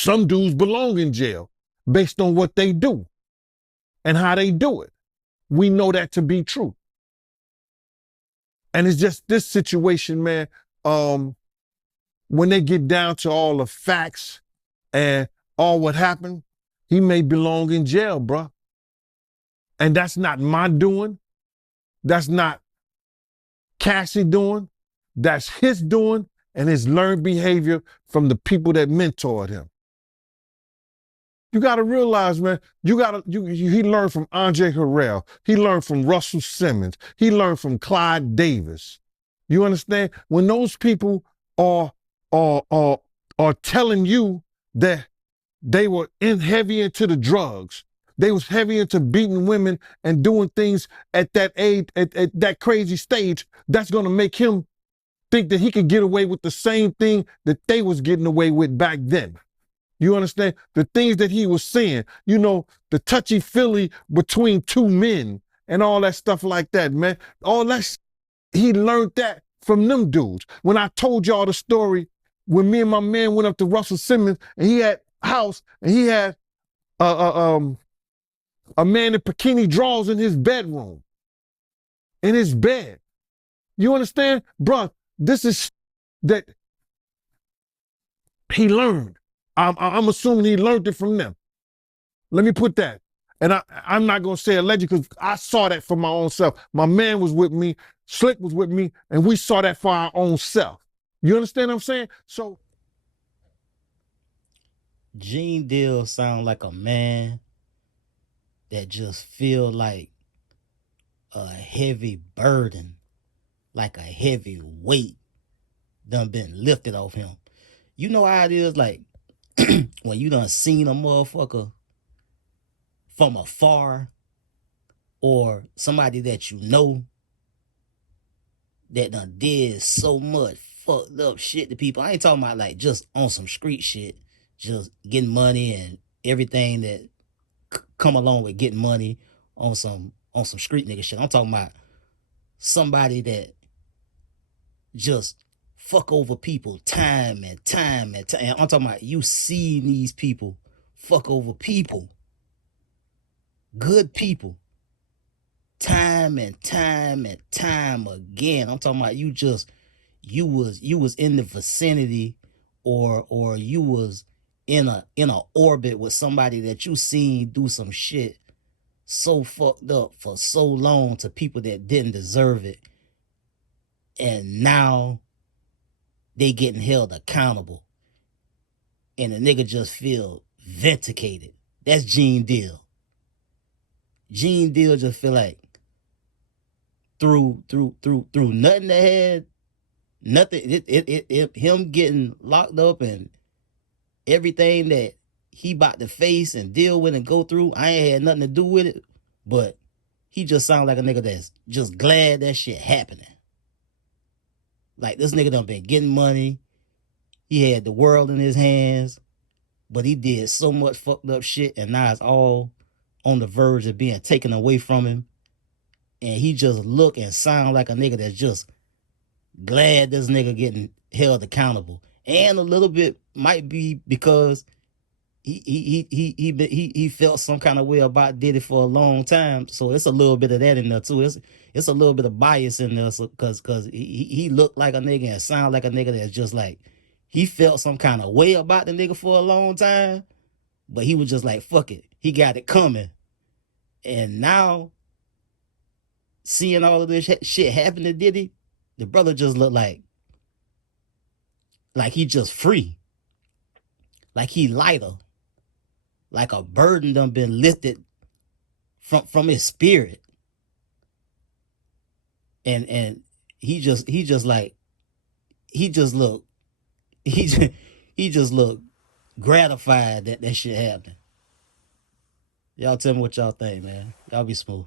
Some dudes belong in jail based on what they do and how they do it. We know that to be true. And it's just this situation, man, when they get down to all the facts and all what happened, he may belong in jail, bruh. And that's not my doing. That's not Cassie doing. That's his doing and his learned behavior from the people that mentored him. You got to realize, man, he learned from Andre Harrell. He learned from Russell Simmons. He learned from Clyde Davis. You understand? When those people are telling you that they were heavy into the drugs, they was heavy into beating women and doing things at that age, at that crazy stage, that's going to make him think that he could get away with the same thing that they was getting away with back then. You understand? The things that he was saying, you know, the touchy-feely between two men and all that stuff like that, man. All that, he learned that from them dudes. When I told y'all the story, when me and my man went up to Russell Simmons and he had a house and he had a man in bikini drawers in his bedroom, in his bed. You understand? Bruh, this is that he learned. I'm assuming he learned it from them. Let me put that. And I'm not going to say alleged because I saw that for my own self. My man was with me, Slick was with me, and we saw that for our own self. You understand what I'm saying? So Gene Deal sound like a man that just feel like a heavy burden, like a heavy weight done been lifted off him. You know how it is, like, when you done seen a motherfucker from afar or somebody that you know that done did so much fucked up shit to people. I ain't talking about like just on some street shit, just getting money and everything that come along with getting money on some street nigga shit. I'm talking about somebody that just fuck over people time and time and time. I'm talking about you see these people fuck over people, good people, time and time and time again. I'm talking about you was in the vicinity or you was in a orbit with somebody that you seen do some shit so fucked up for so long to people that didn't deserve it. And now they getting held accountable. And the nigga just feel vindicated. That's Gene Deal. Gene Deal just feel like through nothing that had nothing, him getting locked up and everything that he about to face and deal with and go through, I ain't had nothing to do with it, but he just sound like a nigga that's just glad that shit happening. Like, this nigga done been getting money. He had the world in his hands, but he did so much fucked up shit, and now it's all on the verge of being taken away from him. And he just look and sound like a nigga that's just glad this nigga getting held accountable. And a little bit might be because he felt some kind of way about Diddy for a long time. So it's a little bit of that in there too. It's a little bit of bias in there, because he looked like a nigga and sound like a nigga that's just like, he felt some kind of way about the nigga for a long time, but he was just like, fuck it. He got it coming. And now, seeing all of this shit happen to Diddy, the brother just looked like he just free. Like he lighter. Like a burden done been lifted from his spirit. And he just look gratified that shit happened. Y'all tell me what y'all think, man. Y'all be smooth.